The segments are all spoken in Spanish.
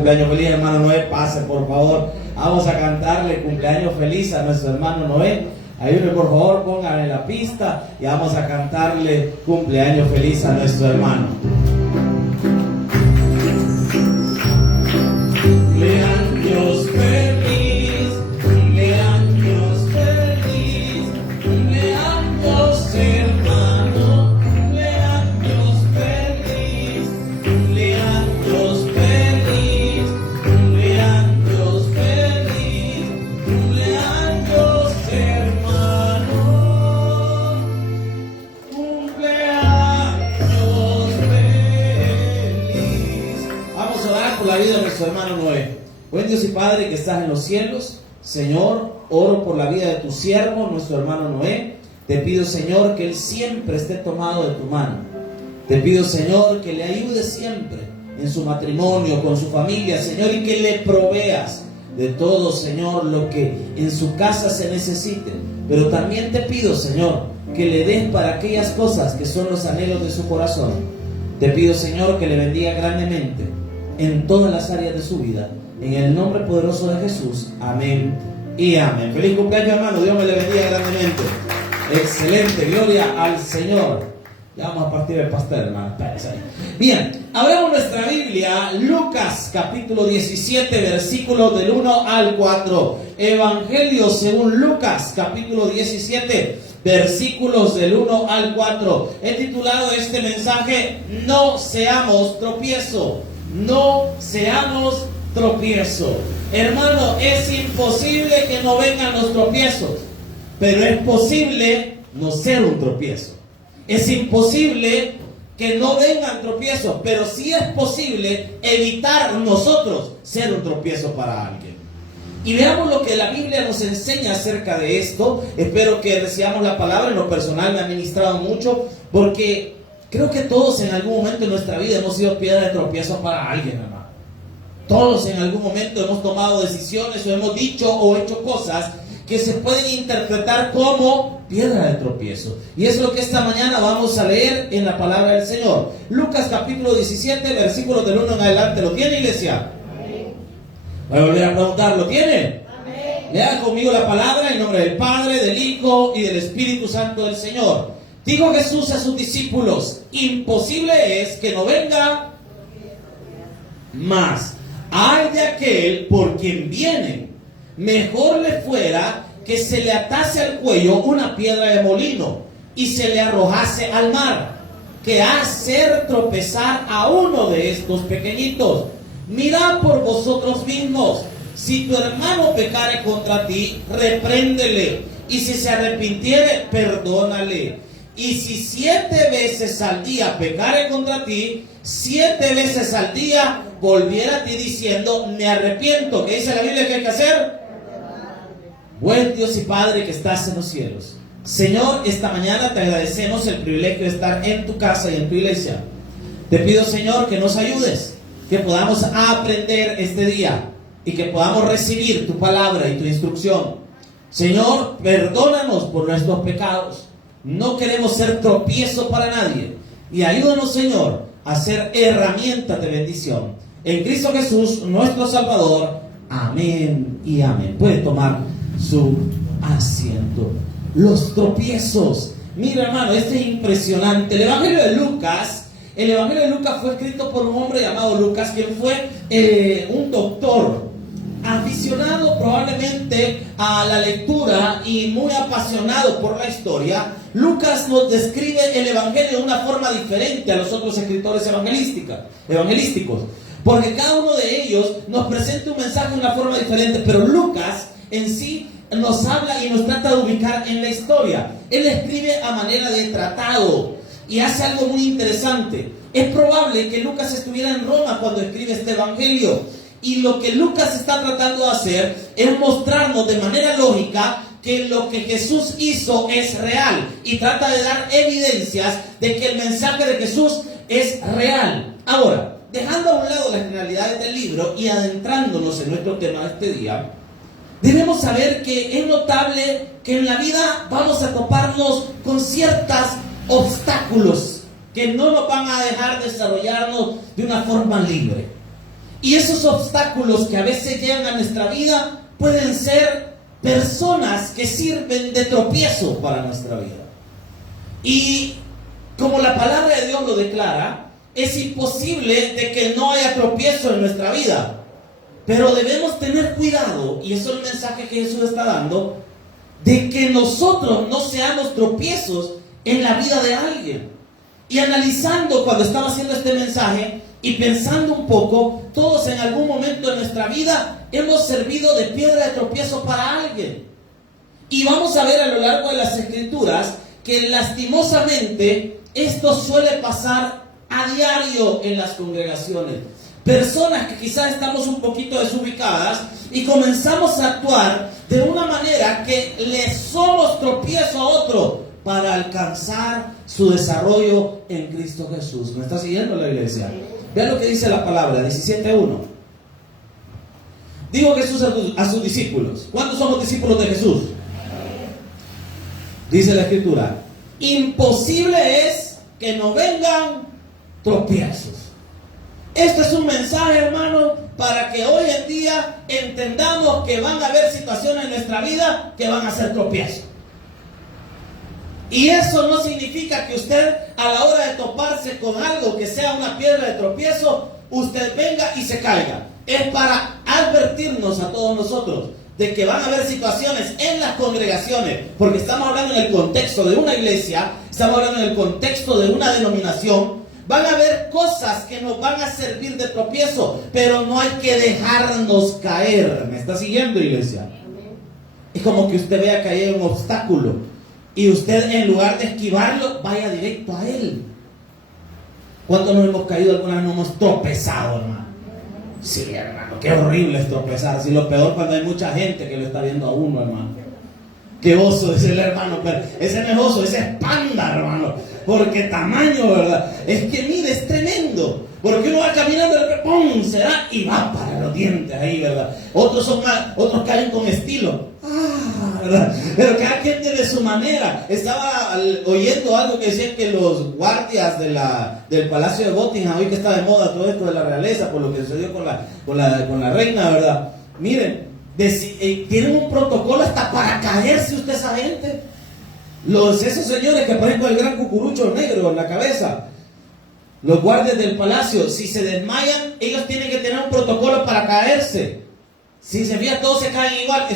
Cumpleaños feliz, hermano Noé, pase por favor. Vamos a cantarle cumpleaños feliz a nuestro hermano Noé. Ayúdenme por favor, pónganle la pista y vamos a cantarle cumpleaños feliz a nuestro hermano. Cumpleaños feliz, cumpleaños feliz, cumpleaños hermano, cumpleaños feliz, cumpleaños feliz, cumpleaños feliz, cumpleaños hermano, cumpleaños feliz. Vamos a orar por la vida de nuestro hermano Noé. Buen Dios y Padre que estás en los cielos, Señor, oro por la vida de tu siervo, nuestro hermano Noé. Te pido, Señor, que él siempre esté tomado de tu mano. Te pido, Señor, que le ayudes siempre en su matrimonio, con su familia, Señor, y que le proveas de todo, Señor, lo que en su casa se necesite. Pero también te pido, Señor, que le des para aquellas cosas que son los anhelos de su corazón. Te pido, Señor, que le bendiga grandemente en todas las áreas de su vida. En el nombre poderoso de Jesús. Amén y amén. Feliz cumpleaños, hermano. Dios me le bendiga grandemente. Excelente. Gloria al Señor. Ya vamos a partir del pastel, hermano. Bien, abramos nuestra Biblia. Lucas capítulo 17, versículos del 1 al 4. Evangelio según Lucas capítulo 17, versículos del 1 al 4. He titulado este mensaje: No seamos tropiezo. No seamos tropiezo. Hermano, es imposible que no vengan los tropiezos, pero es posible no ser un tropiezo. Es imposible que no vengan tropiezos, pero sí es posible evitar nosotros ser un tropiezo para alguien. Y veamos lo que la Biblia nos enseña acerca de esto. Espero que recibamos la palabra. En lo personal me ha ministrado mucho, porque creo que todos en algún momento de nuestra vida hemos sido piedra de tropiezo para alguien, hermano. Todos en algún momento hemos tomado decisiones o hemos dicho o hecho cosas que se pueden interpretar como piedra de tropiezo. Y es lo que esta mañana vamos a leer en la palabra del Señor. Lucas capítulo 17, versículos del 1 en adelante. ¿Lo tiene, iglesia? Amén. Voy a volver a preguntar, ¿lo tiene? Amén. Lea conmigo la palabra en nombre del Padre, del Hijo y del Espíritu Santo del Señor. Dijo Jesús a sus discípulos: imposible es que no venga más. Ay de aquel por quien vienen. Mejor le fuera que se le atase al cuello una piedra de molino y se le arrojase al mar, que hacer tropezar a uno de estos pequeñitos. Mirad por vosotros mismos. Si tu hermano pecare contra ti, repréndele, y si se arrepintiere, perdónale. Y si 7 veces al día pecare contra ti, 7 veces al día volviera a ti diciendo: me arrepiento. ¿Qué dice la Biblia que hay que hacer? Buen Dios y Padre que estás en los cielos, Señor, esta mañana te agradecemos el privilegio de estar en tu casa y en tu iglesia. Te pido, Señor, que nos ayudes, que podamos aprender este día y que podamos recibir tu palabra y tu instrucción. Señor, perdónanos por nuestros pecados. No queremos ser tropiezo para nadie. Y ayúdanos, Señor, a ser herramientas de bendición. En Cristo Jesús, nuestro Salvador. Amén y amén. Puede tomar su asiento. Los tropiezos. Mira, hermano, este es impresionante. El Evangelio de Lucas fue escrito por un hombre llamado Lucas, quien fue un doctor, aficionado probablemente a la lectura y muy apasionado por la historia. Lucas nos describe el Evangelio de una forma diferente a los otros escritores evangelísticos, porque cada uno de ellos nos presenta un mensaje de una forma diferente, pero Lucas en sí nos habla y nos trata de ubicar en la historia. Él escribe a manera de tratado y hace algo muy interesante. Es probable que Lucas estuviera en Roma cuando escribe este Evangelio, y lo que Lucas está tratando de hacer es mostrarnos de manera lógica que lo que Jesús hizo es real, y trata de dar evidencias de que el mensaje de Jesús es real. Ahora, dejando a un lado las generalidades del libro y adentrándonos en nuestro tema de este día, debemos saber que es notable que en la vida vamos a toparnos con ciertos obstáculos que no nos van a dejar desarrollarnos de una forma libre. Y esos obstáculos que a veces llegan a nuestra vida pueden ser personas que sirven de tropiezo para nuestra vida. Y como la palabra de Dios lo declara, es imposible de que no haya tropiezo en nuestra vida. Pero debemos tener cuidado, y eso es el mensaje que Jesús está dando, de que nosotros no seamos tropiezos en la vida de alguien. Y analizando cuando estaba haciendo este mensaje y pensando un poco, todos en algún momento de nuestra vida hemos servido de piedra de tropiezo para alguien. Y vamos a ver a lo largo de las Escrituras que lastimosamente esto suele pasar a diario en las congregaciones. Personas que quizás estamos un poquito desubicadas y comenzamos a actuar de una manera que le somos tropiezo a otro para alcanzar su desarrollo en Cristo Jesús. ¿Me está siguiendo la iglesia? Vean lo que dice la palabra, 17:1. Dijo Jesús a sus discípulos. ¿Cuántos somos discípulos de Jesús? Dice la Escritura: imposible es que no vengan tropiezos. Este es un mensaje, hermano, para que hoy en día entendamos que van a haber situaciones en nuestra vida que van a ser tropiezos. Y eso no significa que usted, a la hora de toparse con algo que sea una piedra de tropiezo, usted venga y se caiga. Es para advertirnos a todos nosotros de que van a haber situaciones en las congregaciones, porque estamos hablando en el contexto de una iglesia, estamos hablando en el contexto de una denominación. Van a haber cosas que nos van a servir de tropiezo, pero no hay que dejarnos caer. ¿Me está siguiendo, iglesia? Es como que usted vea que hay un obstáculo y usted, en lugar de esquivarlo, vaya directo a él. ¿Cuántos nos hemos caído? Algunas nos hemos tropezado, hermano. Sí, hermano, qué horrible es tropezar. Si lo peor cuando hay mucha gente que lo está viendo a uno, hermano. Qué oso es el hermano, pero ese no es oso, ese es panda, hermano. Porque tamaño, ¿verdad? Es que mire, es tremendo. Porque uno va caminando y ¡pum! Se da y va para los dientes ahí, ¿verdad? Otros caen con estilo. ¿Verdad? Pero cada quien tiene su manera. Estaba oyendo algo que decían que los guardias del Palacio de Buckingham, hoy que está de moda todo esto de la realeza, por lo que sucedió con la reina, ¿verdad? Miren, tienen un protocolo hasta para caerse, usted esa gente. Esos señores que aparecen con el gran cucurucho negro en la cabeza, los guardias del palacio, si se desmayan, ellos tienen que tener un protocolo para caerse. Si se fija, todos se caen igual,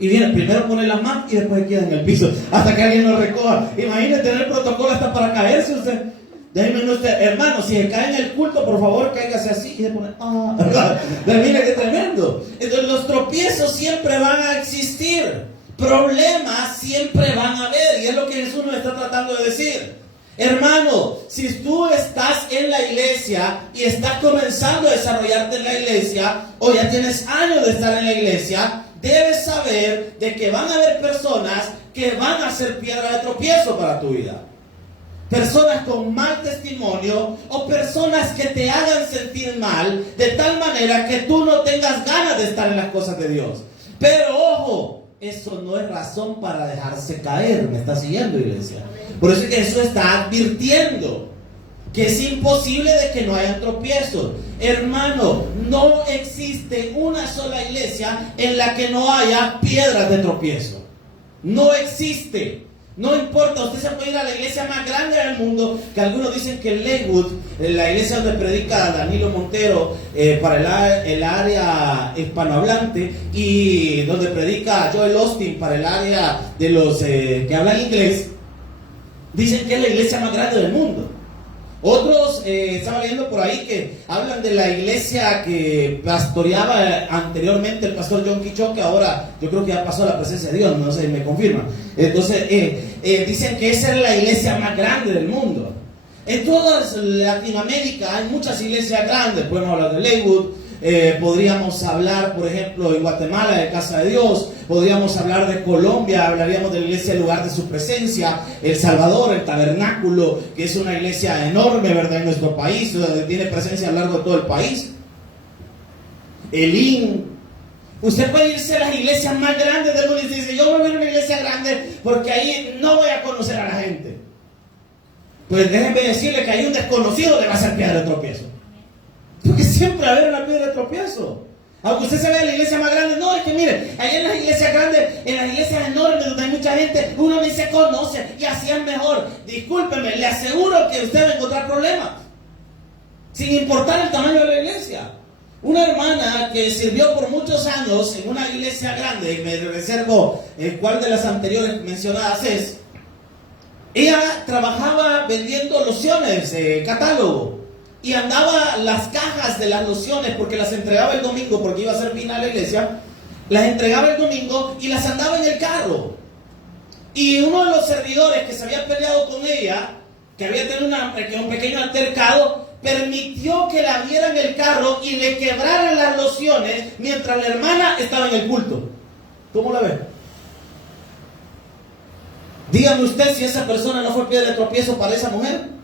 y vienen, primero ponen las manos y después quedan en el piso, hasta que alguien los recoja. Imagínese tener protocolo hasta para caerse usted. Déjeme usted, hermano, si se cae en el culto, por favor, cáigase así y se pone, mira qué tremendo. Entonces los tropiezos siempre van a existir. Problemas siempre van a haber, y es lo que Jesús nos está tratando de decir. Hermano, si tú estás en la iglesia y estás comenzando a desarrollarte en la iglesia, o ya tienes años de estar en la iglesia, debes saber de que van a haber personas que van a ser piedra de tropiezo para tu vida. Personas con mal testimonio o personas que te hagan sentir mal de tal manera que tú no tengas ganas de estar en las cosas de Dios. Pero ojo, eso no es razón para dejarse caer. ¿Me está siguiendo, iglesia? Por eso es que Jesús está advirtiendo que es imposible de que no haya tropiezos. Hermano, no existe una sola iglesia en la que no haya piedras de tropiezo. No existe. No importa, usted se puede ir a la iglesia más grande del mundo, que algunos dicen que Lakewood, la iglesia donde predica Danilo Montero para el área hispanohablante, y donde predica Joel Austin para el área de los que hablan inglés, dicen que es la iglesia más grande del mundo. Otros, estaba leyendo por ahí que hablan de la iglesia que pastoreaba anteriormente el pastor John Quichó, que ahora yo creo que ya pasó a la presencia de Dios, no sé, me confirman. Entonces, dicen que esa es la iglesia más grande del mundo. En toda Latinoamérica hay muchas iglesias grandes, podemos hablar de Lakewood, podríamos hablar, por ejemplo, en Guatemala de Casa de Dios, podríamos hablar de Colombia, hablaríamos de la iglesia El Lugar de Su Presencia, El Salvador, el Tabernáculo, que es una iglesia enorme, ¿verdad?, en nuestro país, donde tiene presencia a lo largo de todo el país. Elín. Usted puede irse a las iglesias más grandes del mundo y dice, yo me voy a una iglesia grande porque ahí no voy a conocer a la gente. Pues déjenme decirle que hay un desconocido que va a ser piedra de tropiezo. Porque siempre va a haber una piedra de tropiezo. Aunque usted se vea en la iglesia más grande, no, es que mire, allá en las iglesias grandes, en las iglesias enormes donde hay mucha gente, uno ni se conoce y así es mejor. Discúlpeme, le aseguro que usted va a encontrar problemas, sin importar el tamaño de la iglesia. Una hermana que sirvió por muchos años en una iglesia grande, y me reservo cuál de las anteriores mencionadas es, ella trabajaba vendiendo lociones, catálogo. Y andaba las cajas de las lociones porque las entregaba el domingo, porque iba a ser final la iglesia. Las entregaba el domingo y las andaba en el carro. Y uno de los servidores que se había peleado con ella, que había tenido un pequeño altercado, permitió que la viera en el carro y le quebraran las lociones mientras la hermana estaba en el culto. ¿Cómo la ve? Dígame usted si esa persona no fue piedra de tropiezo para esa mujer.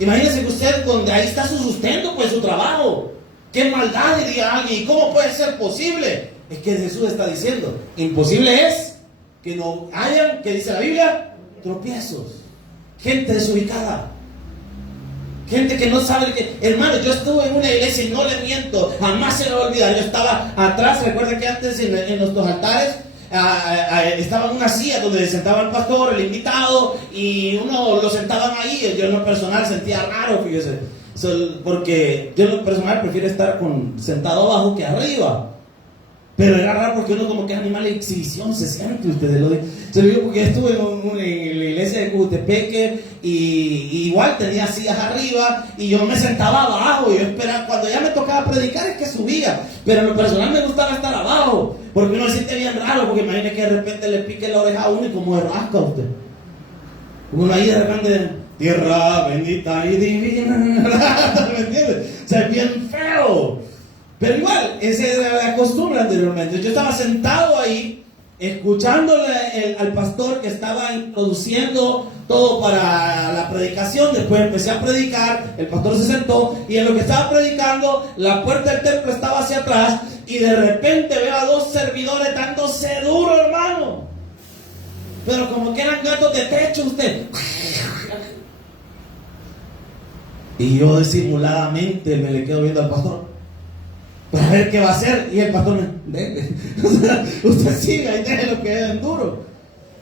Imagínese que usted, ahí está su sustento, pues su trabajo. ¡Qué maldad!, diría alguien. ¿Y cómo puede ser posible? Es que Jesús está diciendo, imposible es que no hayan, que dice la Biblia, tropiezos. Gente desubicada. Gente que no sabe que... Hermano, yo estuve en una iglesia y no le miento, jamás se me va a olvidar. Yo estaba atrás, recuerda que antes en nuestros altares estaba en una silla donde se sentaba el pastor, el invitado, y uno lo sentaban ahí. Yo en lo personal sentía raro, fíjese, porque yo en lo personal prefiero estar sentado abajo que arriba. Pero era raro porque uno como que es animal de exhibición, se siente, ustedes lo dicen. Se lo digo porque estuve en la iglesia de Cutepeque y igual tenía sillas arriba y yo me sentaba abajo y yo esperaba, cuando ya me tocaba predicar es que subía, pero en lo personal me gustaba estar abajo porque uno se siente bien raro, porque imagínese que de repente le pique la oreja a uno y como de rasca a usted. Uno ahí de repente, tierra bendita y divina, ¿me entiendes? O sea, es bien feo. Pero igual, esa era la costumbre anteriormente. Yo estaba sentado ahí, escuchándole al pastor que estaba introduciendo todo para la predicación. Después empecé a predicar, el pastor se sentó, y en lo que estaba predicando, la puerta del templo estaba hacia atrás, y de repente veo a dos servidores dándose duro, hermano. Pero como que eran gatos de techo usted. Y yo disimuladamente me le quedo viendo al pastor para ver qué va a hacer, y el pastor usted siga y deje lo que den duro.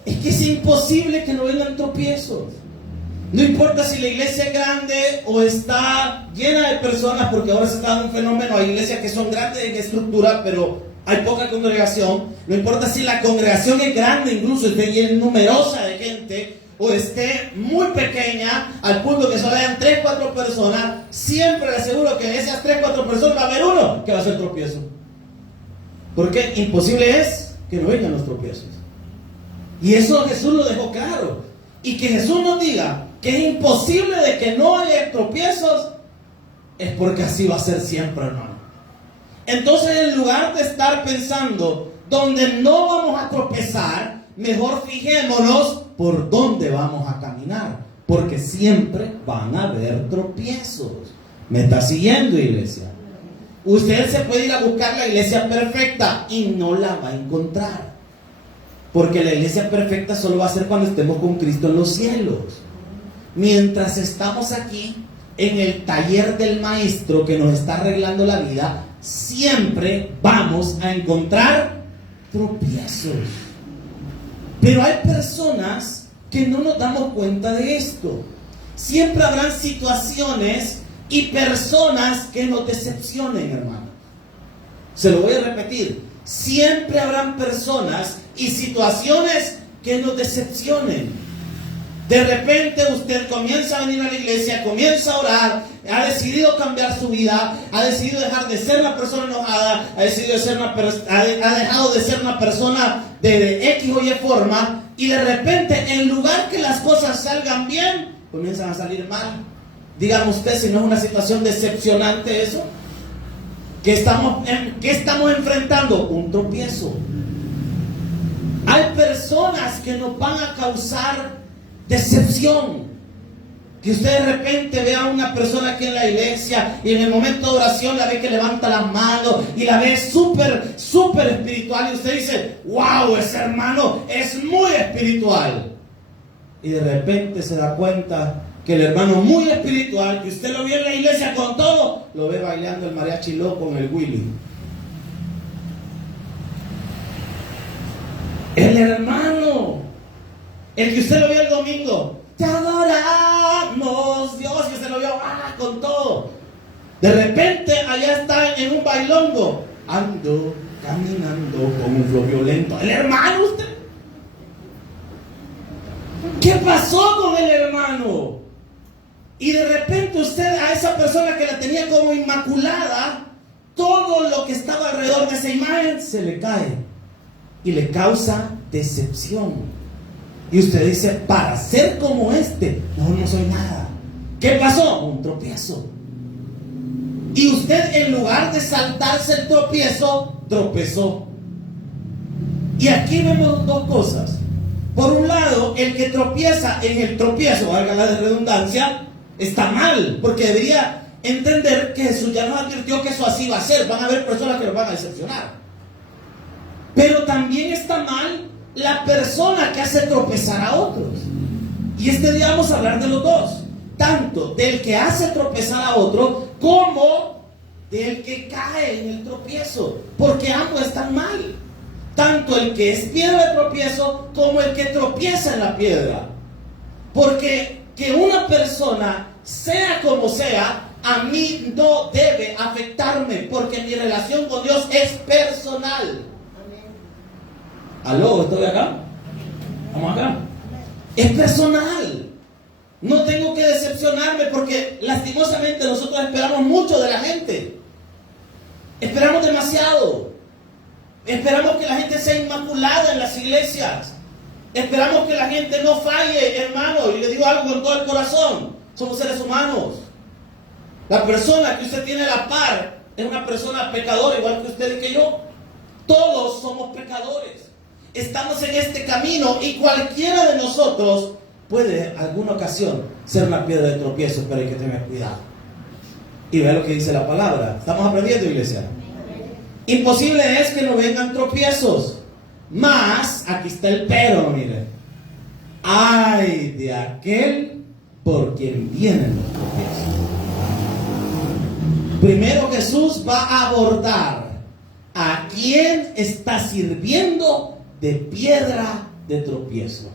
Es que es imposible que no vengan tropiezos. No importa si la iglesia es grande o está llena de personas, porque ahora se está dando un fenómeno. Hay iglesias que son grandes en estructura, pero hay poca congregación. No importa si la congregación es grande, incluso esté llena, numerosa de gente, o esté muy pequeña, al punto que solo hayan 3-4 personas, siempre le aseguro que de esas 3-4 personas va a haber uno que va a ser tropiezo. Porque imposible es que no vengan los tropiezos. Y eso Jesús lo dejó claro. Y que Jesús nos diga que es imposible de que no haya tropiezos, es porque así va a ser siempre, hermano. Entonces, en lugar de estar pensando donde no vamos a tropezar, mejor fijémonos por dónde vamos a caminar, porque siempre van a haber tropiezos. ¿Me está siguiendo, iglesia? Usted se puede ir a buscar la iglesia perfecta y no la va a encontrar, porque la iglesia perfecta solo va a ser cuando estemos con Cristo en los cielos. Mientras estamos aquí en el taller del maestro que nos está arreglando la vida, siempre vamos a encontrar tropiezos. Pero hay personas que no nos damos cuenta de esto. Siempre habrán situaciones y personas que nos decepcionen, hermano. Se lo voy a repetir. Siempre habrán personas y situaciones que nos decepcionen. De repente usted comienza a venir a la iglesia, comienza a orar, ha decidido cambiar su vida, ha decidido dejar de ser una persona enojada, ha dejado de ser una persona de X o Y forma, y de repente, en lugar que las cosas salgan bien, comienzan a salir mal. Dígame usted si no es una situación decepcionante eso. ¿Qué estamos enfrentando? Un tropiezo. Hay personas que nos van a causar decepción. Que usted de repente vea a una persona aquí en la iglesia y en el momento de oración la ve que levanta las manos y la ve súper espiritual, y usted dice: wow, ese hermano es muy espiritual. Y de repente se da cuenta que el hermano muy espiritual, que usted lo vio en la iglesia con todo, lo ve bailando el mariachi loco con el Willy. El hermano, el que usted lo vio el domingo, te adoramos, Dios, que usted lo vio con todo. De repente allá está en un bailongo, ando caminando con un flow violento. El hermano, usted. ¿Qué pasó con el hermano? Y de repente usted a esa persona que la tenía como inmaculada, todo lo que estaba alrededor de esa imagen se le cae y le causa decepción. Y usted dice, para ser como este, no soy nada. ¿Qué pasó? Un tropiezo. Y usted, en lugar de saltarse el tropiezo, tropezó. Y aquí vemos dos cosas. Por un lado, el que tropieza en el tropiezo, valga la redundancia, está mal, porque debería entender que Jesús ya nos advirtió que eso así va a ser. Van a haber personas que nos van a decepcionar. Pero también está mal la persona que hace tropezar a otros. Y este día vamos a hablar de los dos. Tanto del que hace tropezar a otro, como del que cae en el tropiezo. Porque ambos están mal. Tanto el que es piedra de tropiezo, como el que tropieza en la piedra. Porque que una persona, sea como sea, a mí no debe afectarme, porque mi relación con Dios es personal. ¿Aló? ¿Estoy acá? ¿Vamos acá? Es personal. No tengo que decepcionarme, porque lastimosamente nosotros esperamos mucho de la gente. Esperamos demasiado. Esperamos que la gente sea inmaculada en las iglesias. Esperamos que la gente no falle, hermano. Y le digo algo con todo el corazón. Somos seres humanos. La persona que usted tiene a la par es una persona pecadora, igual que usted y que yo. Todos somos pecadores. Estamos en este camino y cualquiera de nosotros puede en alguna ocasión ser una piedra de tropiezo, pero hay que tener cuidado. Y vea lo que dice la palabra. ¿Estamos aprendiendo, iglesia? Imposible es que no vengan tropiezos. Mas, aquí está el pero, mire. Ay de aquel por quien vienen los tropiezos. Primero Jesús va a abordar a quien está sirviendo de piedra de tropiezo.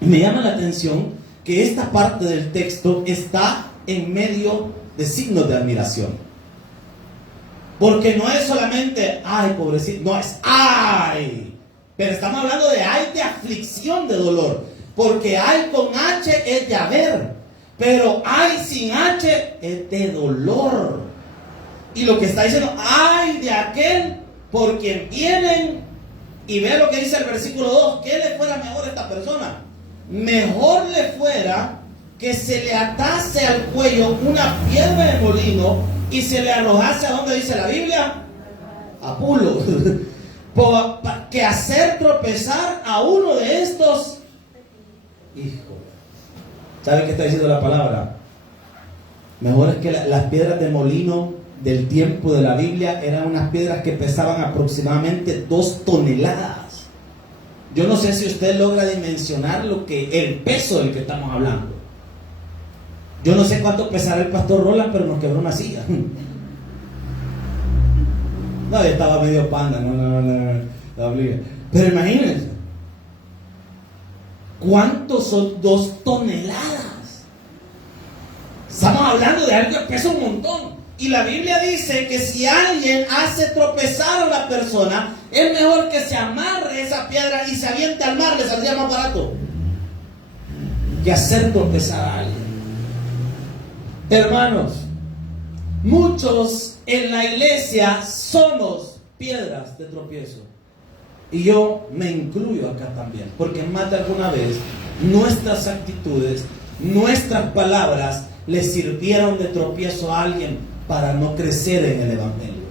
Me llama la atención que esta parte del texto está en medio de signos de admiración. Porque no es solamente, ay, pobrecito, no es, ay. Pero estamos hablando de ay de aflicción, de dolor. Porque ay con H es de haber. Pero ay sin H es de dolor. Y lo que está diciendo, ay de aquel por quien vienen. Y vea lo que dice el versículo 2. ¿Qué le fuera mejor a esta persona? Mejor le fuera que se le atase al cuello una piedra de molino y se le arrojase, ¿a dónde dice la Biblia? A Pulo. Que hacer tropezar a uno de estos. Hijo, ¿sabe qué está diciendo la palabra? Mejor es que las piedras de molino del tiempo de la Biblia eran unas piedras que pesaban aproximadamente 2 toneladas. Yo no sé si usted logra dimensionar el peso del que estamos hablando. Yo no sé cuánto pesará el pastor Roland, pero nos quebró una silla. No, estaba medio panda, no, pero imagínense, ¿cuántos son 2 toneladas? Estamos hablando de algo que pesa un montón. Y la Biblia dice que si alguien hace tropezar a una persona, es mejor que se amarre esa piedra y se aviente al mar, le saldría más barato que hacer tropezar a alguien. Hermanos, muchos en la iglesia somos piedras de tropiezo. Y yo me incluyo acá también, porque más de alguna vez nuestras actitudes, nuestras palabras le sirvieron de tropiezo a alguien para no crecer en el evangelio.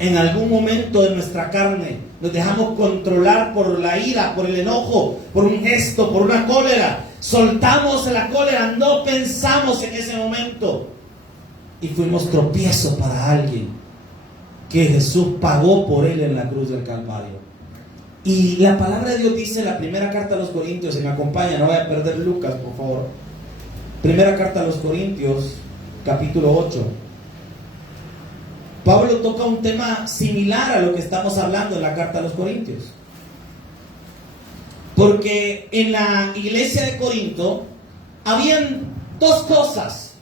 En algún momento de nuestra carne nos dejamos controlar por la ira, por el enojo, por un gesto, por una cólera. Soltamos la cólera, no pensamos en ese momento y fuimos tropiezo para alguien que Jesús pagó por él en la cruz del Calvario. Y la palabra de Dios dice en la primera carta a los Corintios, si me acompaña, no vaya a perder Lucas, por favor. Primera carta a los Corintios, capítulo 8. Pablo toca un tema similar a lo que estamos hablando en la carta a los Corintios. Porque en la iglesia de Corinto habían dos cosas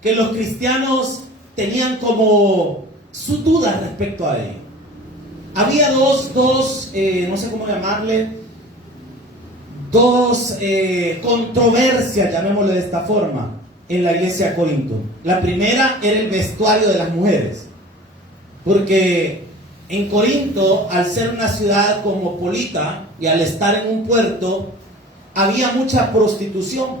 que los cristianos tenían como su duda respecto a ello. Había dos no sé cómo llamarle, dos controversias, llamémosle de esta forma, en la iglesia de Corinto. La primera era el vestuario de las mujeres, porque en Corinto, al ser una ciudad cosmopolita y al estar en un puerto, había mucha prostitución,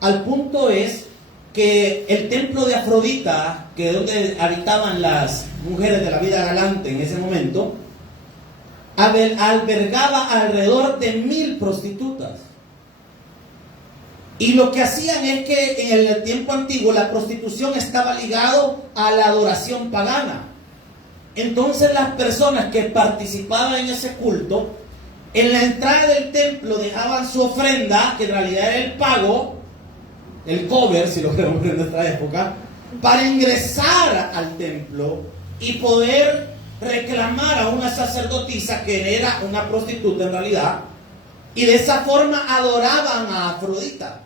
al punto es que el templo de Afrodita, que es donde habitaban las mujeres de la vida galante en ese momento, albergaba alrededor de 1000 prostitutas. Y lo que hacían es que en el tiempo antiguo la prostitución estaba ligado a la adoración pagana. Entonces las personas que participaban en ese culto, en la entrada del templo dejaban su ofrenda, que en realidad era el pago, el cover, si lo queremos ver en nuestra época, para ingresar al templo y poder reclamar a una sacerdotisa que era una prostituta en realidad, y de esa forma adoraban a Afrodita.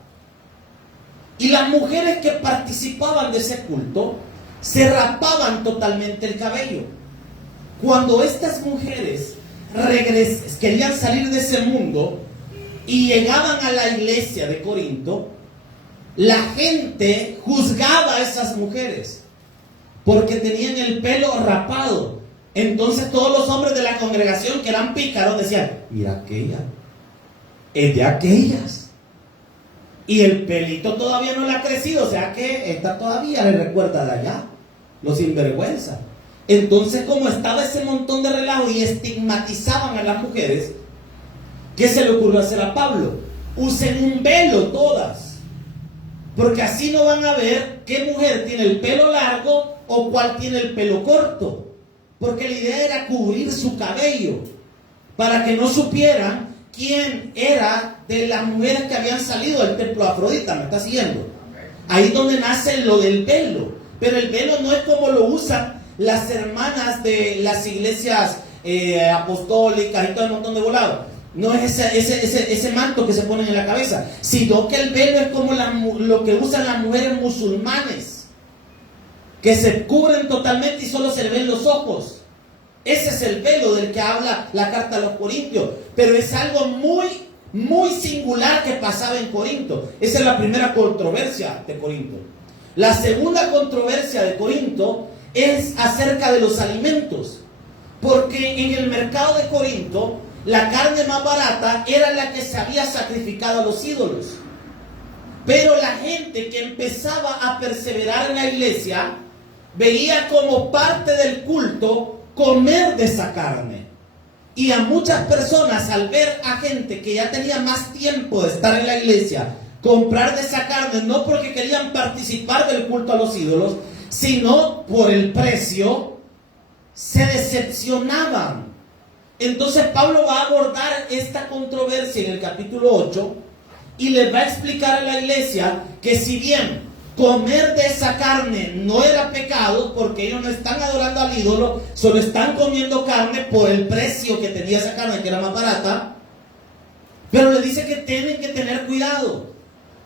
Y las mujeres que participaban de ese culto se rapaban totalmente el cabello. Cuando estas mujeres querían salir de ese mundo y llegaban a la iglesia de Corinto, la gente juzgaba a esas mujeres porque tenían el pelo rapado. Entonces todos los hombres de la congregación que eran pícaros decían: mira aquella, es de aquellas, y el pelito todavía no le ha crecido, o sea que esta todavía le recuerda de allá, los sinvergüenza. Entonces, como estaba ese montón de relajo y estigmatizaban a las mujeres, ¿qué se le ocurrió hacer a Pablo? Usen un velo todas, porque así no van a ver qué mujer tiene el pelo largo o cuál tiene el pelo corto, porque la idea era cubrir su cabello para que no supieran quién era de las mujeres que habían salido del templo de Afrodita. ¿Me está siguiendo? Ahí es donde nace lo del velo. Pero el velo no es como lo usan las hermanas de las iglesias apostólicas y todo el montón de volados. No es ese manto que se ponen en la cabeza, sino que el velo es como lo que usan las mujeres musulmanes, que se cubren totalmente y solo se le ven los ojos. Ese es el velo del que habla la carta a los Corintios. Pero es algo muy, muy singular que pasaba en Corinto. Esa es la primera controversia de Corinto. La segunda controversia de Corinto es acerca de los alimentos. Porque en el mercado de Corinto, la carne más barata era la que se había sacrificado a los ídolos. Pero la gente que empezaba a perseverar en la iglesia veía como parte del culto comer de esa carne. Y a muchas personas, al ver a gente que ya tenía más tiempo de estar en la iglesia, comprar de esa carne, no porque querían participar del culto a los ídolos, sino por el precio, se decepcionaban. Entonces Pablo va a abordar esta controversia en el capítulo 8 y les va a explicar a la iglesia que si bien comer de esa carne no era pecado, porque ellos no están adorando al ídolo, solo están comiendo carne por el precio que tenía esa carne, que era más barata, pero le dice que tienen que tener cuidado,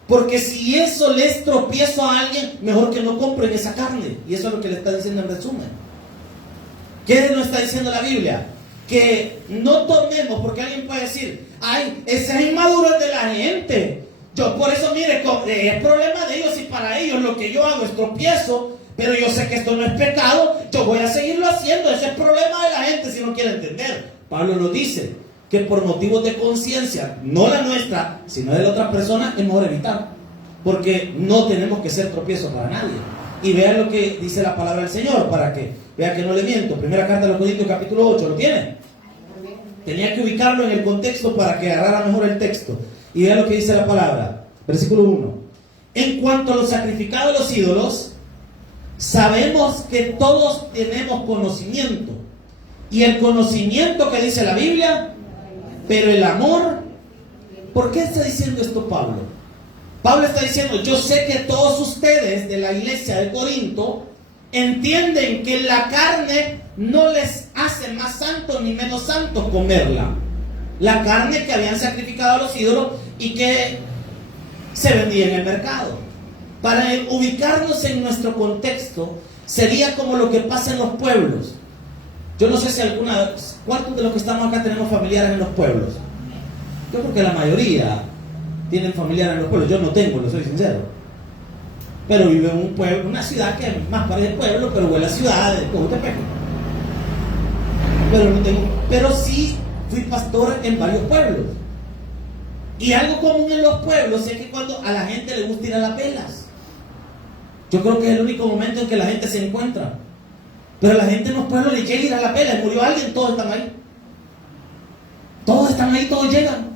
porque si eso les tropiezo a alguien, mejor que no compren esa carne. Y eso es lo que le está diciendo en resumen. ¿Qué nos está diciendo la Biblia? Que no tomemos, porque alguien puede decir: ay, esa es inmadurez de la gente. Yo por eso, mire, es problema de ellos y para ellos lo que yo hago es tropiezo, pero yo sé que esto no es pecado, yo voy a seguirlo haciendo. Ese es problema de la gente si no quiere entender. Pablo nos dice que por motivos de conciencia, no la nuestra, sino de la otra persona, es mejor evitar, porque no tenemos que ser tropiezo para nadie. Y vean lo que dice la palabra del Señor, para que vean que no le miento. Primera carta a los Corintios, capítulo 8, ¿lo tienen? Tenía que ubicarlo en el contexto para que agarrara mejor el texto. Y vean lo que dice la palabra, versículo 1. En cuanto a los sacrificados a los ídolos, sabemos que todos tenemos conocimiento. Y el conocimiento que dice la Biblia Pero el amor, ¿por qué está diciendo esto Pablo? Pablo está diciendo, yo sé que todos ustedes de la iglesia de Corinto entienden que la carne no les hace más santos ni menos santos comerla. La carne que habían sacrificado a los ídolos y que se vendía en el mercado. Para ubicarnos en nuestro contexto, sería como lo que pasa en los pueblos. Yo no sé si ¿cuántos de los que estamos acá tenemos familiares en los pueblos? Yo creo que la mayoría tienen familiares en los pueblos. Yo no tengo, lo soy sincero. Pero vivo en un pueblo, una ciudad que más parece pueblo, pero huele a ciudad de Cojutepeque. Pero no tengo. Pero sí fui pastor en varios pueblos. Y algo común en los pueblos es que cuando a la gente le gusta ir a las velas. Yo creo que es el único momento en que la gente se encuentra. Pero a la gente en los pueblos le llega a ir a la vela. Murió alguien, todos están ahí. Todos están ahí, todos llegan.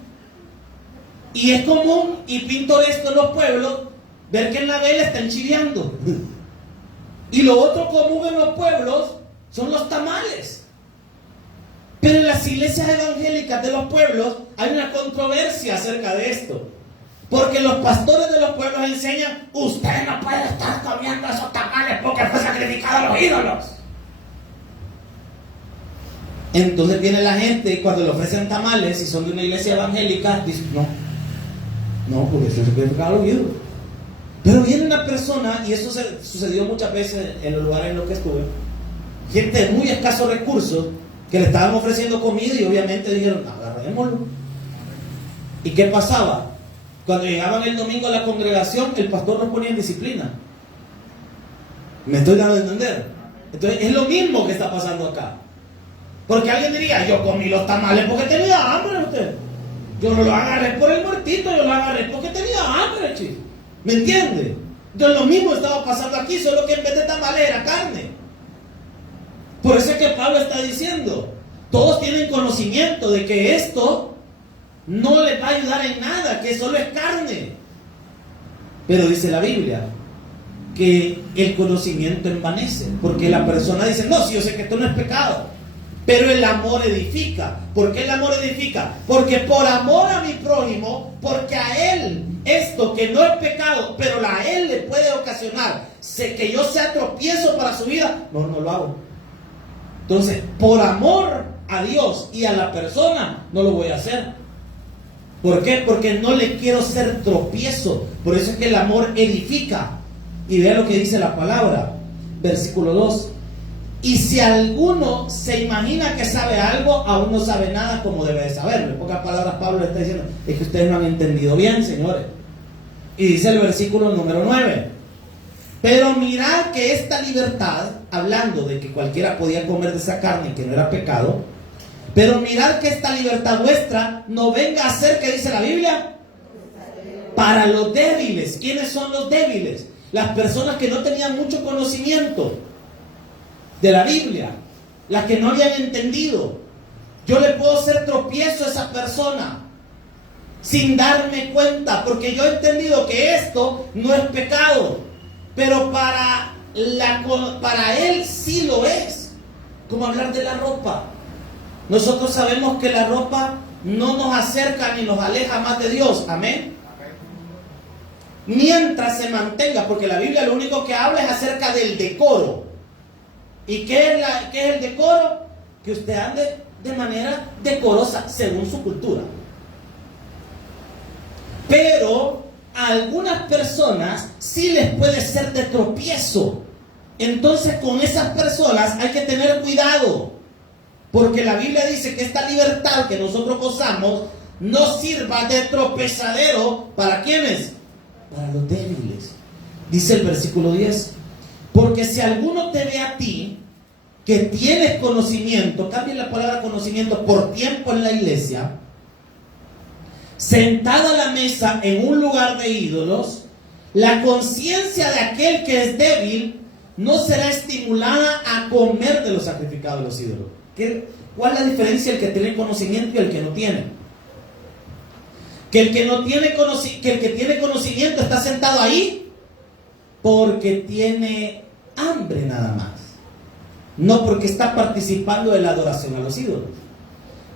Y es común y pintoresco en los pueblos ver que en la vela están chiviando. Y lo otro común en los pueblos son los tamales. Pero en las iglesias evangélicas de los pueblos hay una controversia acerca de esto. Porque los pastores de los pueblos enseñan, usted no puede estar comiendo esos tamales porque fue sacrificado a los ídolos. Entonces viene la gente y cuando le ofrecen tamales, si son de una iglesia evangélica, dice, no, porque eso es sacrificado a los ídolos. Pero viene una persona, y eso sucedió muchas veces en los lugares en los que estuve, gente de muy escasos recursos, que le estaban ofreciendo comida y obviamente dijeron, agarrémoslo. ¿Y qué pasaba? Cuando llegaban el domingo a la congregación, el pastor los ponía en disciplina. ¿Me estoy dando a entender? Entonces es lo mismo que está pasando acá. Porque alguien diría, yo comí los tamales porque tenía hambre usted. Yo no lo agarré por el muertito, yo lo agarré porque tenía hambre, chico. ¿Me entiende? Entonces lo mismo estaba pasando aquí, solo que en vez de tamales era carne. Por eso es que Pablo está diciendo, todos tienen conocimiento de que esto no les va a ayudar en nada, que solo es carne. Pero dice la Biblia que el conocimiento envanece, porque la persona dice, no, si yo sé que esto no es pecado, pero el amor edifica. ¿Por qué el amor edifica? Porque por amor a mi prójimo, porque a él esto que no es pecado, pero a él le puede ocasionar que yo sea tropiezo para su vida, no lo hago. Entonces, por amor a Dios y a la persona, no lo voy a hacer. ¿Por qué? Porque no le quiero ser tropiezo. Por eso es que el amor edifica. Y vea lo que dice la palabra, versículo 2. Y si alguno se imagina que sabe algo, aún no sabe nada como debe de saberlo. En pocas palabras, Pablo le está diciendo, es que ustedes no han entendido bien, señores. Y dice el versículo número 9. Pero mirad que esta libertad, hablando de que cualquiera podía comer de esa carne y que no era pecado, pero mirad que esta libertad vuestra no venga a ser, ¿qué dice la Biblia? Para los débiles. ¿Quiénes son los débiles? Las personas que no tenían mucho conocimiento de la Biblia, las que no habían entendido. Yo le puedo hacer tropiezo a esa persona sin darme cuenta, porque yo he entendido que esto no es pecado, pero para él sí lo es. Como hablar de la ropa. Nosotros sabemos que la ropa no nos acerca ni nos aleja más de Dios. Amén. Mientras se mantenga, porque la Biblia lo único que habla es acerca del decoro. ¿Y qué es el decoro? Que usted ande de manera decorosa según su cultura. Pero a algunas personas sí les puede ser de tropiezo. Entonces con esas personas hay que tener cuidado, porque la Biblia dice que esta libertad que nosotros gozamos no sirva de tropezadero. ¿Para quiénes? Para los débiles. Dice el versículo 10. Porque si alguno te ve a ti, que tienes conocimiento, cambien la palabra conocimiento por tiempo en la iglesia, sentado a la mesa en un lugar de ídolos, la conciencia de aquel que es débil no será estimulada a comer de los sacrificados de los ídolos. ¿Cuál es la diferencia entre el que tiene conocimiento y el que no tiene? Que el que tiene conocimiento está sentado ahí porque tiene hambre nada más, no porque está participando de la adoración a los ídolos.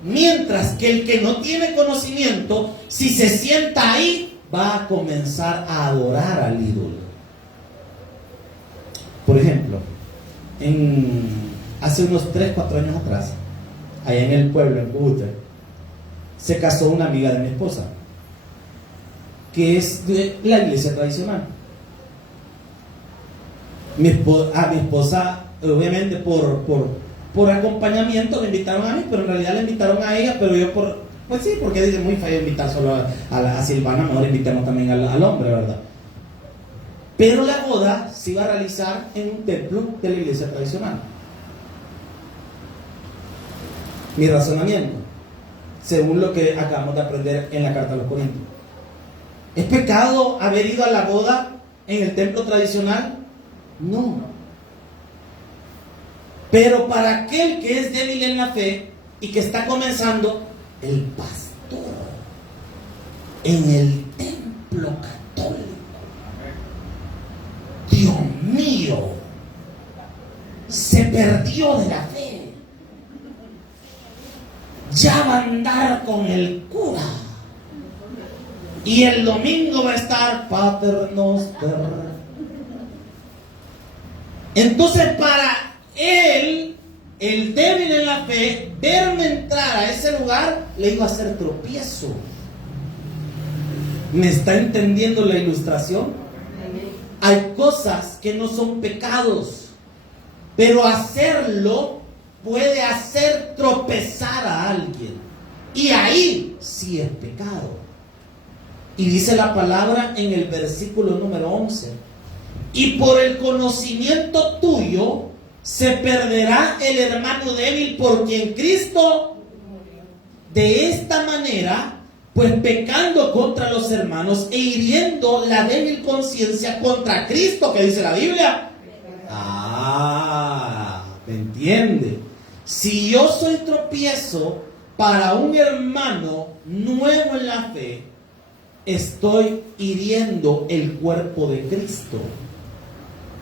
Mientras que el que no tiene conocimiento, si se sienta ahí, va a comenzar a adorar al ídolo. Por ejemplo, hace unos 3, 4 años atrás, allá en el pueblo, en Cúcuta, se casó una amiga de mi esposa, que es de la iglesia tradicional. Mi esposa, obviamente por acompañamiento me invitaron a mí, pero en realidad le invitaron a ella, pero yo pues sí, porque dice muy feo invitar solo a Silvana, mejor invitemos también al hombre, ¿verdad? Pero la boda se iba a realizar en un templo de la iglesia tradicional. Mi razonamiento, según lo que acabamos de aprender en la carta a los Corintios. ¿Es pecado haber ido a la boda en el templo tradicional? No. Pero para aquel que es débil en la fe y que está comenzando, el pastor en el templo católico, Dios mío, se perdió de la fe. Ya va a andar con el cura. Y el domingo va a estar Pater Noster. Entonces, para él, el débil en la fe, verme entrar a ese lugar le iba a hacer tropiezo. ¿Me está entendiendo la ilustración? Hay cosas que no son pecados, pero hacerlo puede hacer tropezar a alguien. Y ahí sí es pecado. Y dice la palabra en el versículo número 11: y por el conocimiento tuyo se perderá el hermano débil por quien Cristo, de esta manera, pues pecando contra los hermanos e hiriendo la débil conciencia contra Cristo, que dice la Biblia. ¿Me entiende? Si yo soy tropiezo para un hermano nuevo en la fe, estoy hiriendo el cuerpo de Cristo.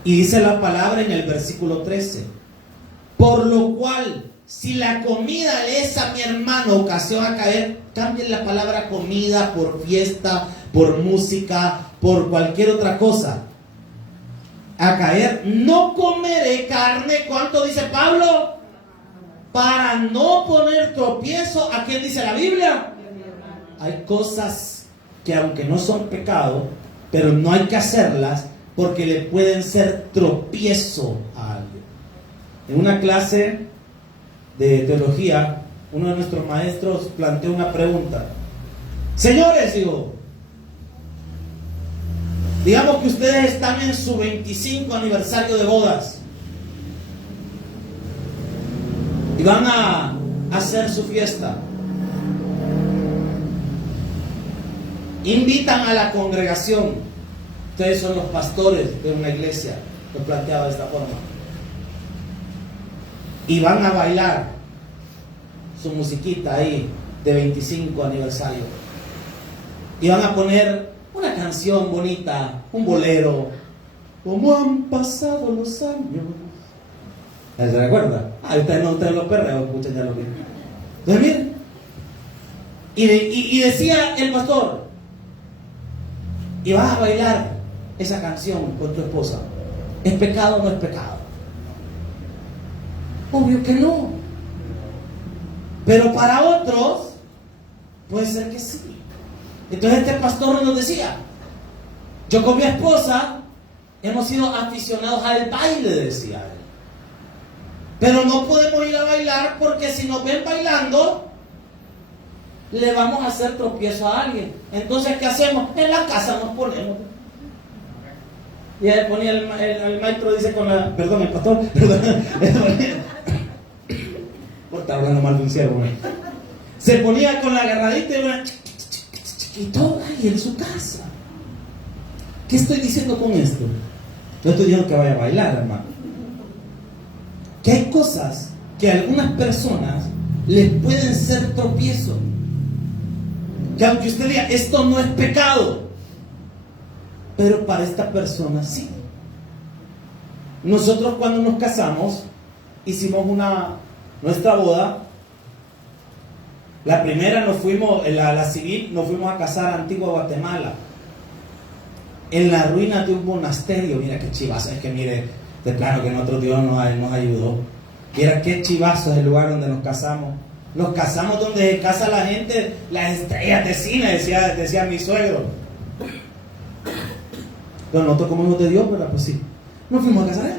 Y dice la palabra en el versículo 13: por lo cual, si la comida le es a mi hermano ocasión a caer, cambien la palabra comida por fiesta, por música, por cualquier otra cosa, a caer, no comeré carne. ¿Cuánto dice Pablo? Para no poner tropiezo. ¿A quién dice la Biblia? Hay cosas que aunque no son pecado, pero no hay que hacerlas porque le pueden ser tropiezo a alguien. En una clase de teología, uno de nuestros maestros planteó una pregunta. Señores, digamos que ustedes están en su 25 aniversario de bodas y van a hacer su fiesta. Invitan a la congregación. Ustedes son los pastores de una iglesia, lo planteaba de esta forma. Y van a bailar su musiquita ahí de 25 aniversario. Y van a poner una canción bonita, un bolero. Como han pasado los años. ¿Se recuerda? Ustedes los perreos, escuchen ya lo que. Entonces miren. Y decía el pastor: y vas a bailar esa canción con tu esposa. ¿Es pecado o no es pecado? Obvio que no. Pero para otros puede ser que sí. Entonces este pastor nos decía: yo con mi esposa hemos sido aficionados al baile, decía él. Pero no podemos ir a bailar porque si nos ven bailando le vamos a hacer tropiezo a alguien. Entonces, ¿qué hacemos? En la casa nos ponemos. Y él ponía el maestro dice con la... Perdón, el pastor. Por estar hablando mal de un siervo. Se ponía con la agarradita y todo ahí en su casa. ¿Qué estoy diciendo con esto? No estoy diciendo que vaya a bailar, hermano. Que hay cosas que a algunas personas les pueden ser tropiezo. Que aunque usted diga, esto no es pecado, pero para esta persona sí. Nosotros cuando nos casamos, hicimos nuestra boda La primera nos fuimos, la civil, nos fuimos a casar a Antigua Guatemala. En la ruina de un monasterio. Mira qué chivazo. Es que mire, de plano que nuestro Dios nos ayudó. Mira qué chivazo es el lugar donde nos casamos. Nos casamos donde se casa la gente, las estrellas de cine, decía mi suegro. Pero nosotros como hijos de Dios, ¿verdad? Pues sí. Nos fuimos a casar allá.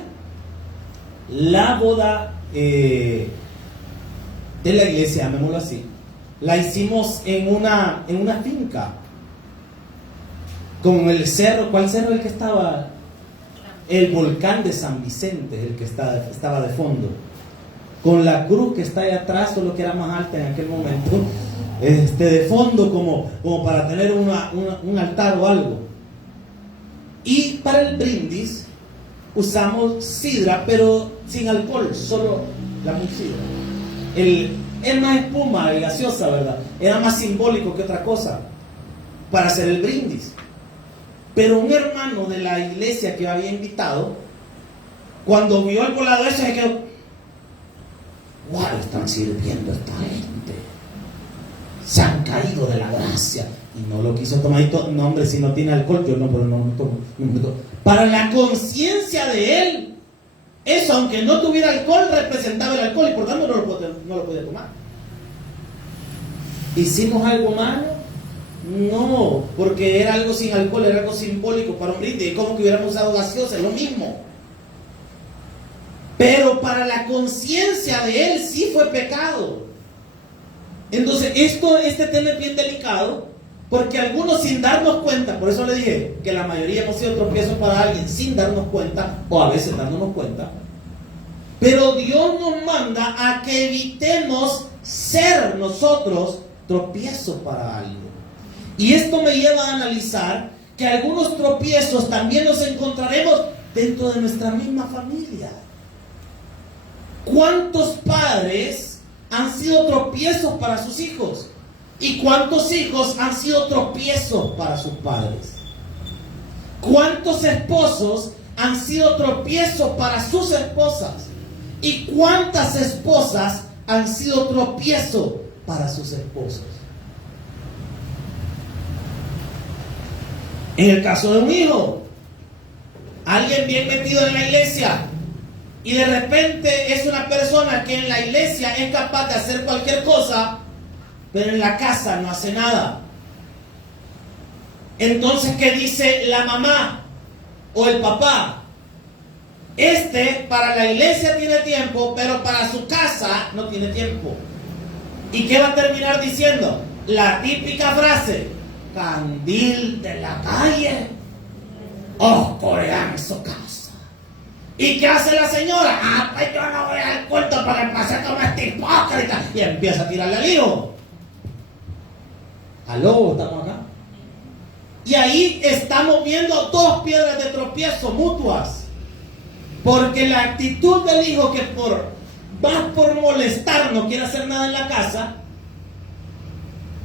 La boda de la iglesia, llamémoslo así, la hicimos en una finca. Con el cerro, ¿cuál cerro es el que estaba? El volcán de San Vicente, el que estaba de fondo. Con la cruz que está ahí atrás, solo que era más alta en aquel momento, de fondo como para tener un altar o algo. Y para el brindis usamos sidra, pero sin alcohol, solo la sidra. Es más espuma y gaseosa, ¿verdad? Era más simbólico que otra cosa para hacer el brindis. Pero un hermano de la iglesia que había invitado, cuando vio el volado ese, se quedó: ¡wow! Están sirviendo esta gente. Se han caído de la gracia. Y no lo quiso tomar. No, hombre, si no tiene alcohol, yo no, pero no tomo. Para la conciencia de él, eso, aunque no tuviera alcohol, representaba el alcohol y por tanto no lo podía tomar. ¿Hicimos algo malo? No, porque era algo sin alcohol, era algo simbólico para un brindis. Es como que hubiéramos usado gaseosa, es lo mismo. Pero para la conciencia de él sí fue pecado. Entonces este tema es bien delicado, porque algunos sin darnos cuenta, por eso le dije que la mayoría hemos sido tropiezos para alguien sin darnos cuenta, o a veces dándonos cuenta. Pero Dios nos manda a que evitemos ser nosotros tropiezos para algo. Y esto me lleva a analizar que algunos tropiezos también los encontraremos dentro de nuestra misma familia. ¿Cuántos padres han sido tropiezos para sus hijos? ¿Y cuántos hijos han sido tropiezos para sus padres? ¿Cuántos esposos han sido tropiezos para sus esposas? ¿Y cuántas esposas han sido tropiezos para sus esposos? En el caso de un hijo, alguien bien metido en la iglesia, y de repente es una persona que en la iglesia es capaz de hacer cualquier cosa, pero en la casa no hace nada. Entonces, ¿qué dice la mamá o el papá? Para la iglesia tiene tiempo, pero para su casa no tiene tiempo. ¿Y qué va a terminar diciendo? La típica frase: candil de la calle, oscuridad en su casa. ¿Y qué hace la señora? Pues yo no voy al culto para pasar como este hipócrita. Y empieza a tirarle al hijo. ¿Aló? ¿Estamos acá? Y ahí estamos viendo dos piedras de tropiezo mutuas. Porque la actitud del hijo que va por molestar, no quiere hacer nada en la casa,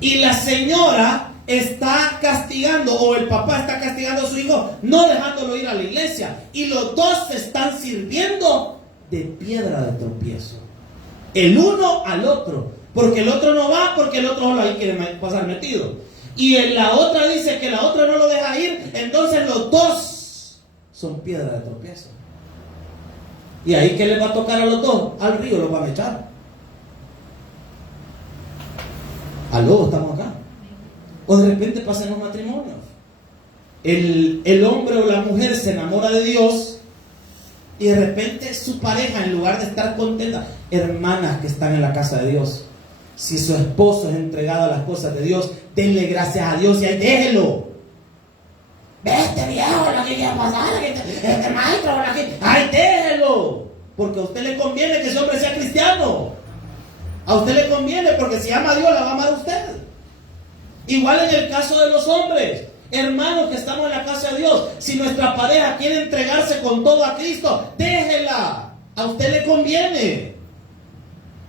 y la señora está castigando, o el papá está castigando a su hijo, no dejándolo ir a la iglesia. Y los dos se están sirviendo de piedra de tropiezo, el uno al otro, porque el otro no va, porque el otro solo ahí quiere pasar metido. Y la otra dice que la otra no lo deja ir, entonces los dos son piedra de tropiezo. ¿Y ahí qué le va a tocar a los dos? Al río los van a echar. ¿Aló? ¿Estamos acá? O de repente pasa en los matrimonios. El hombre o la mujer se enamora de Dios y de repente su pareja, en lugar de estar contenta, hermanas que están en la casa de Dios, si su esposo es entregado a las cosas de Dios, denle gracias a Dios y ahí déjelo. Ve este viejo lo que quiere pasar, este maestro, ahí déjelo. Porque a usted le conviene que ese hombre sea cristiano. A usted le conviene, porque si ama a Dios, la va a amar a usted. Igual en el caso de los hombres, hermanos que estamos en la casa de Dios, si nuestra pareja quiere entregarse con todo a Cristo, déjela. A usted le conviene.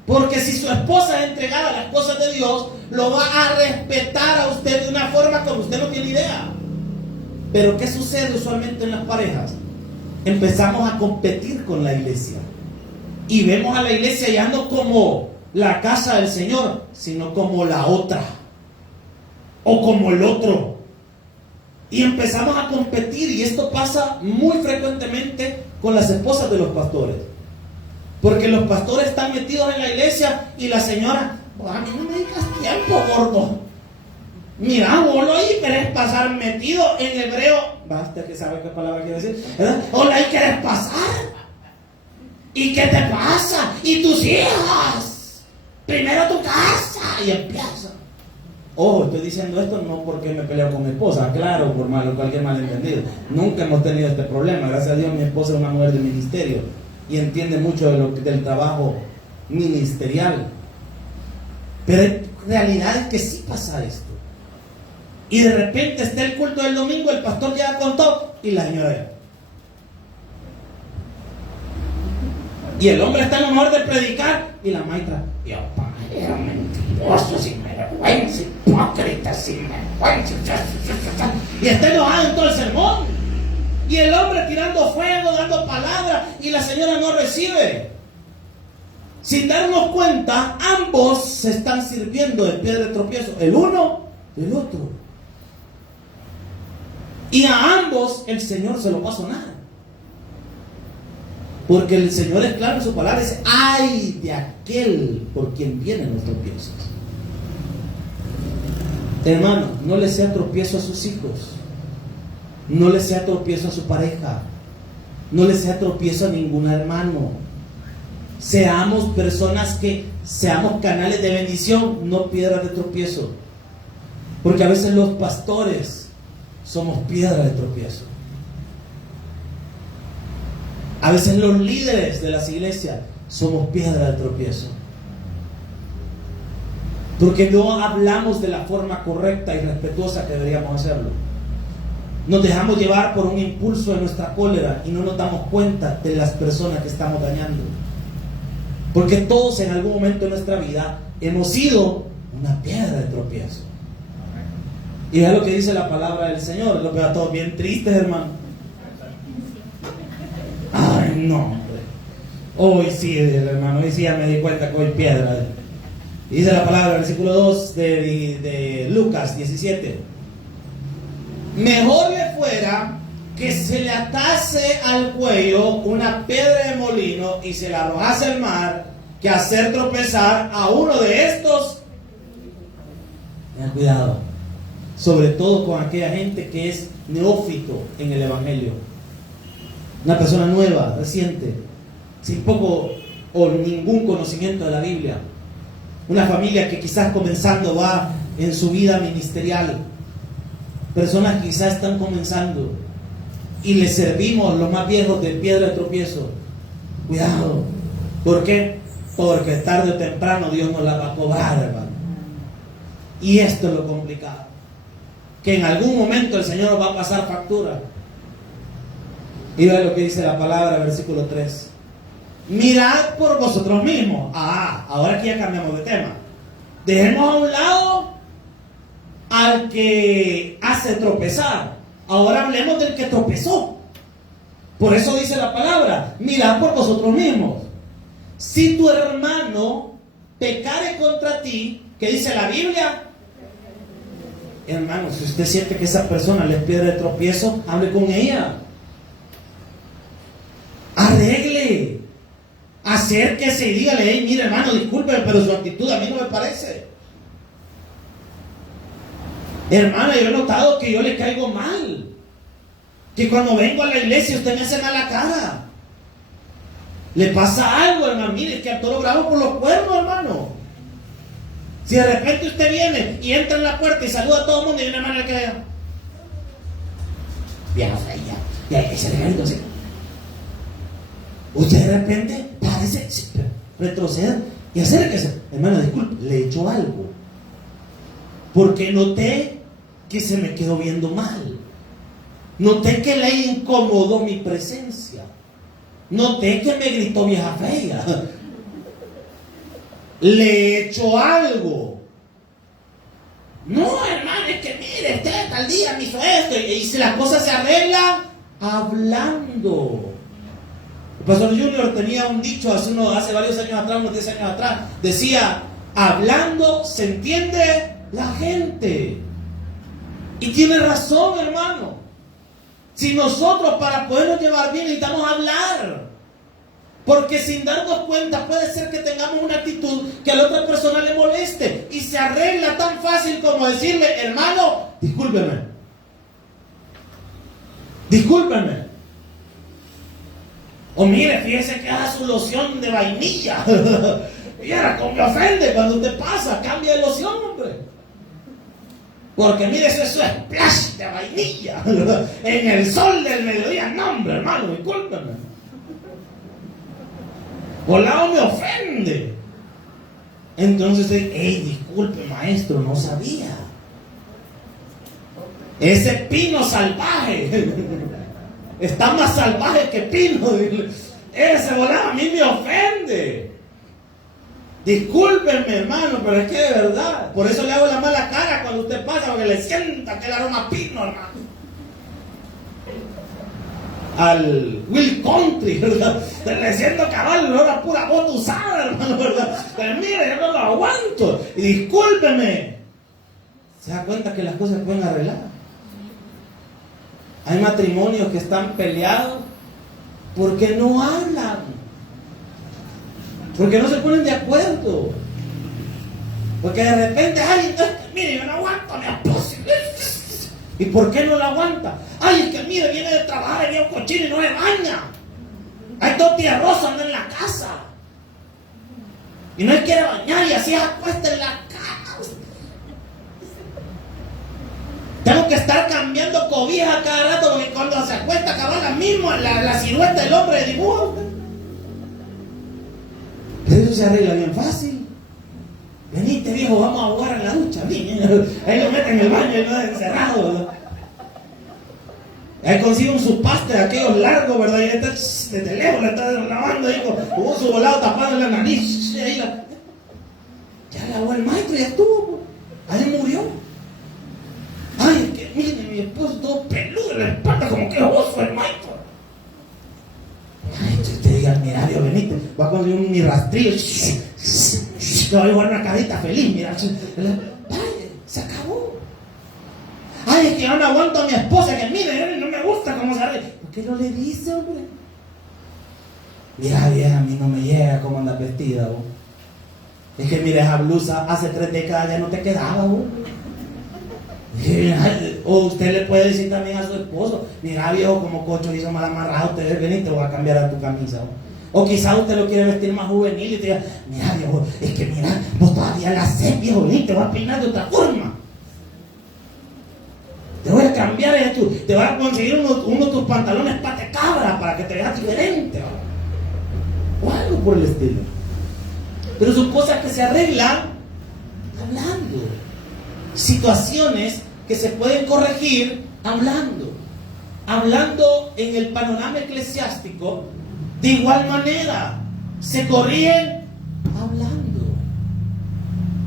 Porque si su esposa es entregada a las cosas de Dios, lo va a respetar a usted de una forma como usted no tiene idea. Pero ¿qué sucede usualmente en las parejas? Empezamos a competir con la iglesia. Y vemos a la iglesia ya no como la casa del Señor, sino como la otra o como el otro. Y empezamos a competir, y esto pasa muy frecuentemente con las esposas de los pastores. Porque los pastores están metidos en la iglesia y la señora, a mí no me dedicas tiempo, gordo. Mira, vos lo ahí querés pasar metido en hebreo. Basta que sabe qué palabra quiere decir, ¿verdad? O ahí querés pasar. ¿Y qué te pasa? ¿Y tus hijas? Primero tu casa. Y empieza. Ojo, estoy diciendo esto no porque me peleo con mi esposa, claro, por cualquier malentendido. Nunca hemos tenido este problema. Gracias a Dios, mi esposa es una mujer de ministerio y entiende mucho del trabajo ministerial. Pero hay realidades que sí pasa esto. Y de repente está el culto del domingo, el pastor ya contó y la señora ya. Y el hombre está en lo mejor de predicar y la maestra, Dios padre, era mentiroso, sinvergüenza, hipócrita, sinvergüenza. Y está enojado en todo el sermón. Y el hombre tirando fuego, dando palabras, y la señora no recibe. Sin darnos cuenta, ambos se están sirviendo de piedra de tropiezo, el uno y el otro. Y a ambos el Señor se lo va a sonar. Porque el Señor es claro en su palabra, dice, ay de aquel por quien vienen los tropiezos. Hermano, no le sea tropiezo a sus hijos, no le sea tropiezo a su pareja, no le sea tropiezo a ningún hermano. Seamos personas que seamos canales de bendición, no piedras de tropiezo. Porque a veces los pastores somos piedras de tropiezo. A veces los líderes de las iglesias somos piedra de tropiezo. Porque no hablamos de la forma correcta y respetuosa que deberíamos hacerlo. Nos dejamos llevar por un impulso de nuestra cólera y no nos damos cuenta de las personas que estamos dañando. Porque todos en algún momento de nuestra vida hemos sido una piedra de tropiezo. Y es lo que dice la palabra del Señor. Lo veo a todos bien tristes, hermano. Ay, no, hombre. Hoy sí, hermano, hoy sí ya me di cuenta que hoy piedra. Dice la palabra, versículo 2 de Lucas 17. Mejor le fuera que se le atase al cuello una piedra de molino y se la arrojase al mar, que hacer tropezar a uno de estos. Tengan cuidado, sobre todo con aquella gente que es neófito en el evangelio. Una persona nueva, reciente, sin poco o ningún conocimiento de la Biblia. Una familia que quizás comenzando va en su vida ministerial. Personas que quizás están comenzando y les servimos los más viejos de piedra de tropiezo. Cuidado. ¿Por qué? Porque tarde o temprano Dios nos la va a cobrar, hermano. Y esto es lo complicado. Que en algún momento el Señor nos va a pasar factura. Y vean lo que dice la palabra, versículo 3. Mirad por vosotros mismos. Ahora aquí ya cambiamos de tema. Dejemos a un lado al que hace tropezar. Ahora hablemos del que tropezó. Por eso dice la palabra, mirad por vosotros mismos. Si tu hermano pecare contra ti, ¿qué dice la Biblia? Hermano, si usted siente que esa persona le piedra de tropiezo, hable con ella. Arregle. Acérquese y dígale, hey, mire hermano, disculpe, pero su actitud a mí no me parece. Hermana, yo he notado que yo le caigo mal. Que cuando vengo a la iglesia usted me hace mala cara. Le pasa algo, hermano. Mire, es que al toro bravo por los cuernos, hermano. Si de repente usted viene y entra en la puerta y saluda a todo el mundo y una hermana le queda bien fea, ya ese regalito así. Usted de repente parece retroceder y acérquese. Hermano, disculpe, le he hecho algo. Porque noté que se me quedó viendo mal. Noté que le incomodó mi presencia. Noté que me gritó vieja fea. Le he hecho algo. No, hermano, es que mire, usted tal día me hizo esto. Y si las cosas se arreglan hablando. El pastor Junior tenía un dicho hace varios años atrás, unos 10 años atrás, decía: hablando se entiende la gente. Y tiene razón, hermano. Si nosotros, para podernos llevar bien, necesitamos hablar, porque sin darnos cuenta puede ser que tengamos una actitud que a la otra persona le moleste, y se arregla tan fácil como decirle: hermano, discúlpeme, o mire, fíjese que haga su loción de vainilla. Y ahora, como me ofende cuando usted pasa, cambia de loción, hombre. Porque mire, eso es splash de vainilla en el sol del mediodía. No, hombre, hermano, discúlpeme. Volado me ofende. Entonces, disculpe, maestro, no sabía. Ese pino salvaje está más salvaje que pino. Ese volado a mí me ofende. Discúlpenme, hermano, pero es que de verdad, por eso le hago la mala cara cuando usted pasa, porque le sienta aquel aroma pino, hermano. Al Will Country, ¿verdad? Le siento cabal, olor a pura bota usada, hermano, ¿verdad? Pero mire, yo no lo aguanto. Y discúlpeme. ¿Se da cuenta que las cosas se pueden arreglar? Hay matrimonios que están peleados porque no hablan, porque no se ponen de acuerdo, porque de repente, mire, yo no aguanto a mi esposa. ¿Y por qué no la aguanta? Es que mire, viene de trabajar, viene un cochino y no se baña. Hay 2 tierrosos andando en la casa y no se quiere bañar, y así se acuesta en la cama. Tengo que estar cambiando cobijas cada rato, porque cuando se acuesta acaba la misma la silueta del hombre de dibujo. Pero eso se arregla bien fácil. Venite, viejo, vamos a jugar en la ducha. Ahí lo meten en el baño y no es encerrado, ¿verdad? Ahí consigue un supaste de aquellos largos, ¿verdad? Y está de teléfono, está lavando ahí con su volado tapando la nariz. Ahí ya lavó el maestro, ya estuvo. Ahí murió. Es que mire, mi esposo todo peludo en la espalda, como que oso el maestro. Usted diga: mira, Dios, venite, voy a conseguir mi rastrillo. Le voy a jugar una carita feliz, mira. Se acabó. Es que yo no aguanto a mi esposa, que mire, no me gusta cómo se arregla. ¿Por qué no le dice, hombre? Mira, vieja, a mí no me llega cómo andas vestida, vos. Es que mire, esa blusa hace 3 décadas ya no te quedaba, vos. O usted le puede decir también a su esposo: mira, viejo, como cocho hizo mal amarrado, usted ven y te voy a cambiar a tu camisa, vos. O quizás usted lo quiere vestir más juvenil y te diga: mira, viejo, es que mira, vos todavía la haces, viejo, ni te voy a peinar de otra forma. Te voy a cambiar esto, te voy a conseguir uno de tus pantalones pate cabra para que te veas diferente, o algo por el estilo. Pero son cosas que se arreglan hablando. Situaciones que se pueden corregir hablando. Hablando en el panorama eclesiástico, de igual manera, se corrigen hablando.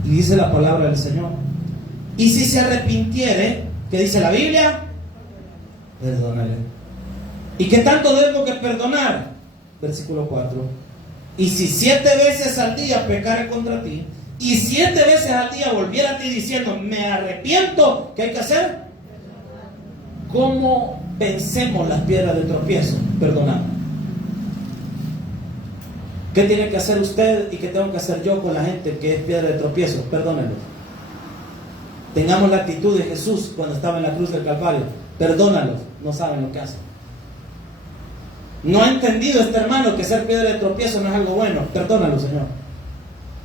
Y dice la palabra del Señor: y si se arrepintiere, ¿qué dice la Biblia? Perdónale. ¿Y qué tanto debemos que perdonar? Versículo 4. Y si 7 veces al día pecare contra ti, y 7 veces al día volviera a ti diciendo: me arrepiento, ¿qué hay que hacer? ¿Cómo vencemos las piedras de tropiezo? Perdonando. ¿Qué tiene que hacer usted y qué tengo que hacer yo con la gente que es piedra de tropiezo? Perdónenlos. Tengamos la actitud de Jesús cuando estaba en la cruz del Calvario: perdónalos, no saben lo que hacen. No ha entendido este hermano que ser piedra de tropiezo no es algo bueno. Perdónalo, Señor.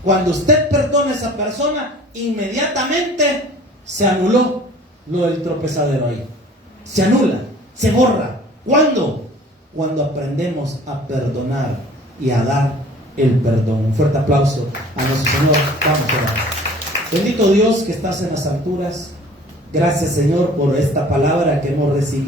Cuando usted perdona a esa persona, inmediatamente se anuló lo del tropezadero ahí. Se anula, se borra. ¿Cuándo? Cuando aprendemos a perdonar y a dar el perdón. Un fuerte aplauso a nuestro Señor. Vamos a orar. Bendito Dios que estás en las alturas. Gracias, Señor, por esta palabra que hemos recibido.